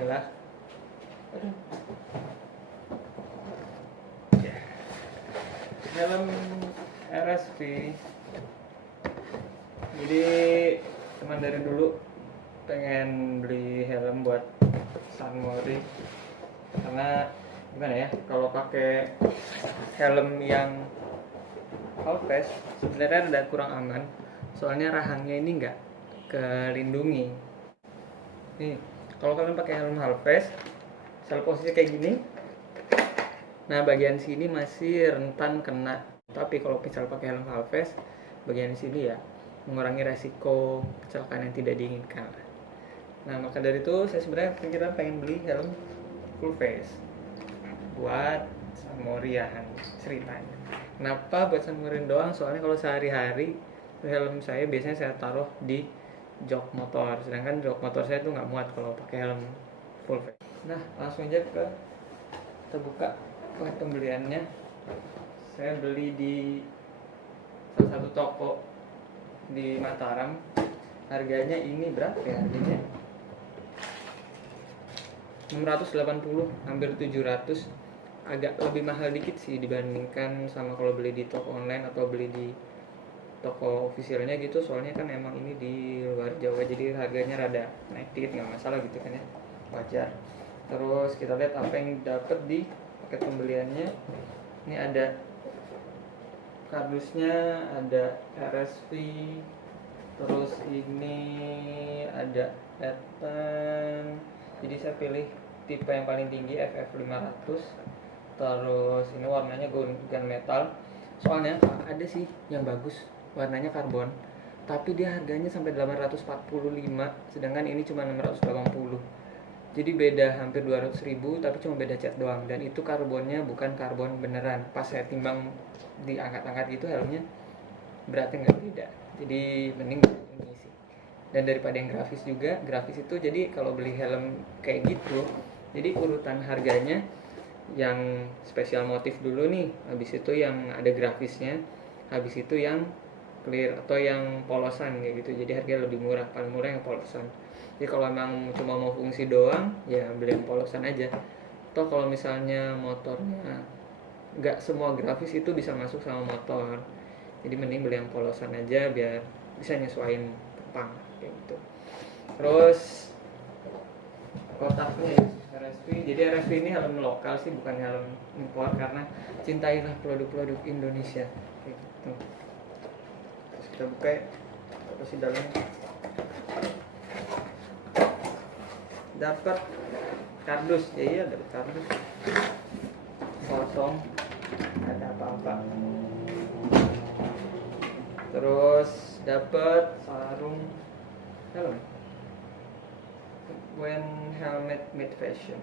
inilah aduh ya, helm RSV. Jadi teman dari dulu pengen beli helm buat Sunmori karena gimana ya, kalau pakai helm yang half face sebenarnya ada kurang aman, soalnya rahangnya ini nggak kelindungi. Nih, kalau kalian pakai helm half face, misal posisi kayak gini, nah bagian sini masih rentan kena. Tapi kalau misal pakai helm half face, bagian sini ya mengurangi resiko kecelakaan yang tidak diinginkan. Nah maka dari itu saya sebenarnya pikiran pengen beli helm full face buat Sunmorian ceritanya. Kenapa buat Sunmorian doang? Soalnya kalau sehari-hari helm saya biasanya saya taruh di jok motor, sedangkan jok motor saya tuh nggak muat kalau pakai helm full face. Nah langsung aja kita buka paket pembeliannya. Saya beli di salah satu toko di Mataram. Harganya ini berapa ya harganya? 680, hampir 700. Agak lebih mahal dikit sih dibandingkan sama kalau beli di toko online atau beli di toko officialnya gitu. Soalnya kan emang ini di luar Jawa, jadi harganya rada naik dikit, nggak masalah gitu kan ya, wajar. Terus kita lihat apa yang dapat di paket pembeliannya. Ini ada kardusnya, ada RSV, terus ini ada Etan. Jadi saya pilih tipe yang paling tinggi FF500. Terus ini warnanya gunmetal. Soalnya ada sih yang bagus warnanya karbon, tapi dia harganya sampai 845, sedangkan ini cuma 680. Jadi beda hampir 200.000, tapi cuma beda cat doang. Dan itu karbonnya bukan karbon beneran. Pas saya timbang diangkat-angkat gitu, helmnya beratnya nggak beda. Jadi mending ini sih. Dan daripada yang grafis juga, grafis itu jadi kalau beli helm kayak gitu, jadi urutan harganya yang spesial motif dulu nih, habis itu yang ada grafisnya, habis itu yang clear atau yang polosan kayak gitu. Jadi harganya lebih murah, paling murah yang polosan. Jadi kalau emang cuma mau fungsi doang, ya beli yang polosan aja. Atau kalau misalnya motornya nggak semua grafis itu bisa masuk sama motor, jadi mending beli yang polosan aja biar bisa nyesuaiin pang kayak gitu. Terus kotaknya ya, RSV. Jadi RSV ini helm lokal sih, bukan helm impor, karena cintailah produk-produk Indonesia kayak gitu. Terus kita buka ya, apa sih dalamnya. Dapat kardus, ya iya dapat kardus kosong, nggak ada apa-apa. Terus dapat sarung helm, when helmet made fashion,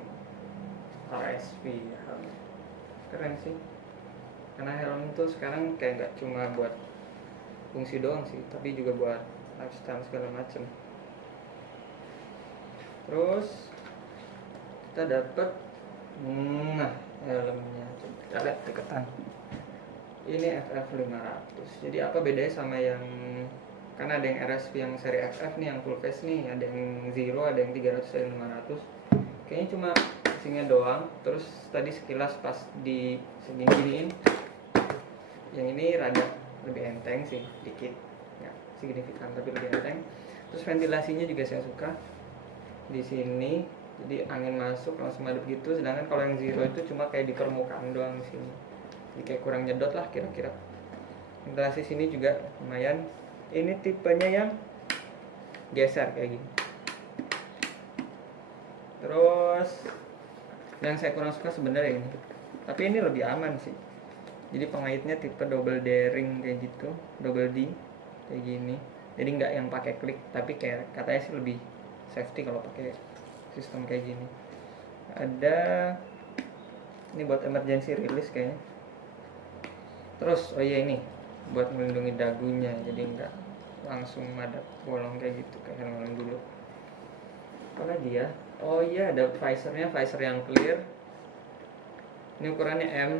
RSV helm. Keren sih, karena helm tuh sekarang kayak nggak cuma buat fungsi doang sih, tapi juga buat lifestyle segala macem. Terus kita dapat helmnya, coba kita lihat deketan. Ini FF500. Jadi apa bedanya sama yang, karena ada yang RSV yang seri FF nih yang full face nih, ada yang Zero, ada yang 300, ada yang 500. Kayaknya cuma casingnya doang. Terus tadi sekilas pas di segini-giniin, yang ini rada lebih enteng sih, dikit, nggak signifikan tapi lebih enteng. Terus ventilasinya juga saya suka di sini, jadi angin masuk langsung madep gitu. Sedangkan kalau yang Zero itu cuma kayak di permukaan doang di sini, jadi kayak kurang nyedot lah kira-kira. Ventilasi sini juga lumayan. Ini tipenya yang geser kayak gini. Terus yang saya kurang suka sebenarnya ini, tapi ini lebih aman sih. Jadi pengaitnya tipe double D-ring kayak gitu, double D kayak gini. Jadi nggak yang pakai klik, tapi kayak katanya sih lebih safety kalau pakai sistem kayak gini. Ada ini buat emergency release kayaknya. Terus oh iya, ini buat melindungi dagunya, jadi nggak langsung madep bolong kayak gitu kayak helm dulu. Apa lagi ya? Oh iya, ada visornya, visor yang clear. Ini ukurannya M.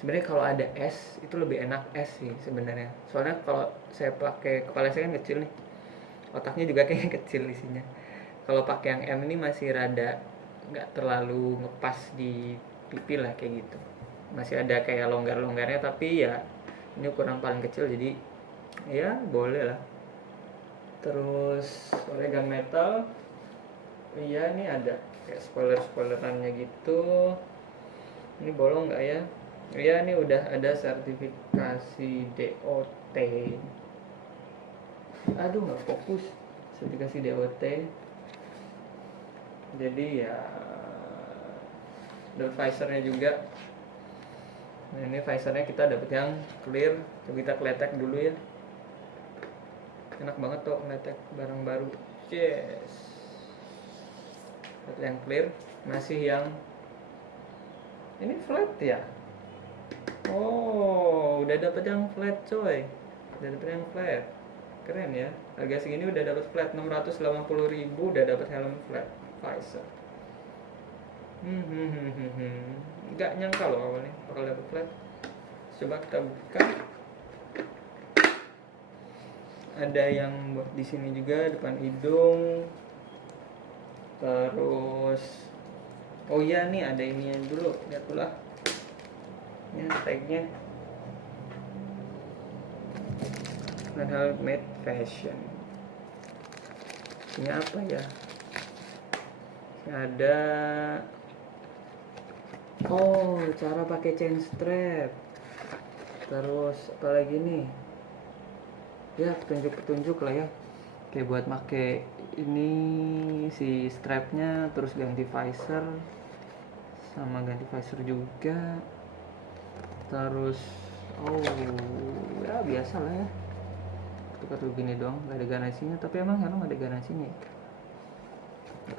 Sebenarnya kalau ada S itu lebih enak S sih sebenarnya. Soalnya kalau saya pakai, kepala saya kan kecil nih, otaknya juga kayaknya kecil isinya. kalau pakai yang M ini masih rada nggak terlalu ngepas di pipi lah kayak gitu, masih ada kayak longgar-longgarnya, tapi ya ini ukuran paling kecil jadi ya boleh lah. Terus organ metal, iya ini ada kayak spoilerannya gitu. Ini bolong nggak ya? Iya ini udah ada sertifikasi DOT. Aduh nggak fokus, sertifikasi DOT. Jadi ya ada visornya juga. Nah ini visornya kita dapat yang clear. Coba kita kletek dulu ya. Enak banget tuh ngeletek barang baru. Yes. Dapat yang clear. Masih yang ini flat ya. Oh, udah dapat yang flat coy. Udah dapat yang flat. Keren ya. Harga segini udah dapat flat 680.000, udah dapat helm flat visor. Nggak nyangka loh awalnya bakal dapat flat. Coba kita buka. Ada yang buat di sini juga depan hidung. Terus oh iya nih ada ini dulu, lihat dulu lah. Ini tagnya handmade fashion. Ini apa ya? Ada cara pakai chain strap. Terus apa lagi nih? Ya petunjuk lah ya. Kayak buat pakai ini si strapnya, terus ganti visor sama ganti visor juga. Terus ya biasa lah ya, tukar begini doang, gak ada garansinya. Tapi emang ada garansinya ya?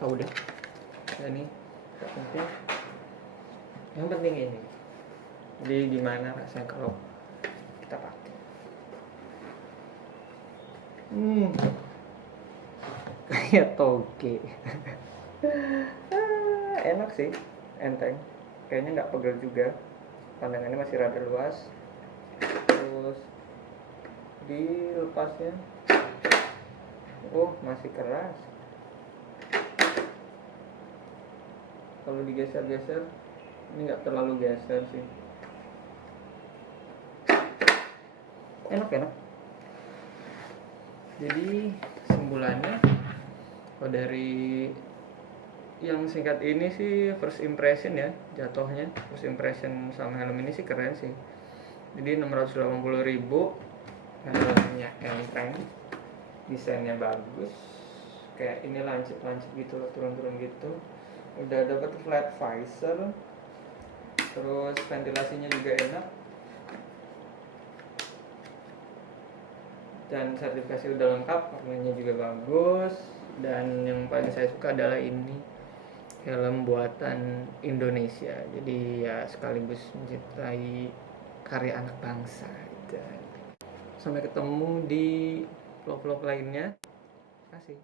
Udah ya, ini yang penting ini. Jadi gimana rasanya kalau kita pakai? Kayak toge. Enak sih, enteng, kayaknya nggak pegel juga, pandangannya masih rada luas. Terus dilepasnya masih keras. Kalau digeser-geser ini nggak terlalu geser sih. Enak. Jadi kesimpulannya, kalau dari yang singkat ini sih first impression ya, jatuhnya first impression sama helm ini sih keren sih. Jadi 680.000, helmnya enteng, desainnya bagus, kayak ini lancip gitu, turun gitu. Udah dapat flat visor, terus ventilasinya juga enak, dan sertifikasi udah lengkap, warnanya juga bagus. Dan yang paling saya suka adalah ini helm buatan Indonesia, jadi ya sekaligus mencintai karya anak bangsa. Dan sampai ketemu di vlog-vlog lainnya. Terima kasih.